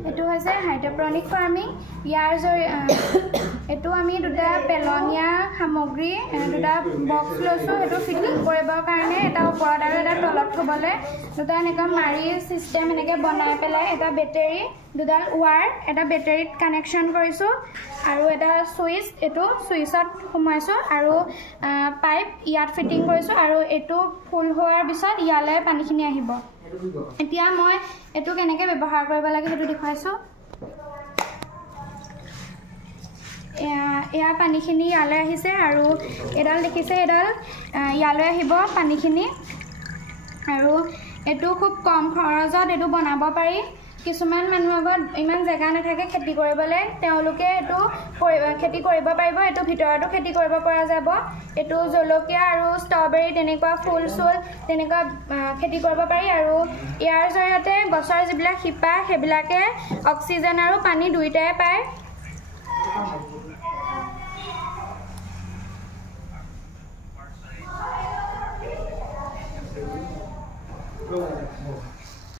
এটো হৈছে hydroponic farming ইয়াৰ এটো আমি দুটা পেলনিয়া সামগ্ৰী দুটা বক্স লৈছো এটো ফিটিং কৰিবৰ কাৰণে এটা ওপৰত আৰু এটা তলত থবলে দুটা এনেকা মাৰি সিস্টেম এনেকে বনাই পেলাই এটা বেটাৰী দুডাল ওৱাৰ এটা বেটাৰীত কানেকচন কৰিছো আৰু এটা সুইচ এটো সুইচত সোমাইছো আৰু পাইপ ইয়াত ফিটিং কৰিছো আৰু এটো ফুল হোৱাৰ পিছত ইয়ালে পানীখিনি আহিব এতিয়া মই এটো কেনেকে ব্যৱহাৰ কৰিব লাগে হেতু দেখাইছো এয়া পানীখিনি ইয়ালে আহিছে আৰু এডাল দেখিছে এডাল ইয়ালে আহিব পানীখিনি আৰু এটো খুব কম খৰচত এটো বনাব পাৰি কিছুমান মানুহৰ আগত ইমান জায়গা নাথাকে খেতি কৰিবলৈ তেওঁলোকে এটো খেতি কৰিব পাৰিব এটো ভিতৰতো খেতি কৰিব পৰা যাব এটো জলকীয়া আৰু ষ্ট্ৰবেৰী তেনেকুৱা ফুল সুল তেনেকুৱা খেতি কৰিব পাৰি আৰু ইয়াৰ জৰিয়তে গছৰ যিবিলাক শিপা হেবিলাকে অক্সিজেন আৰু পানী দুইটাই পায়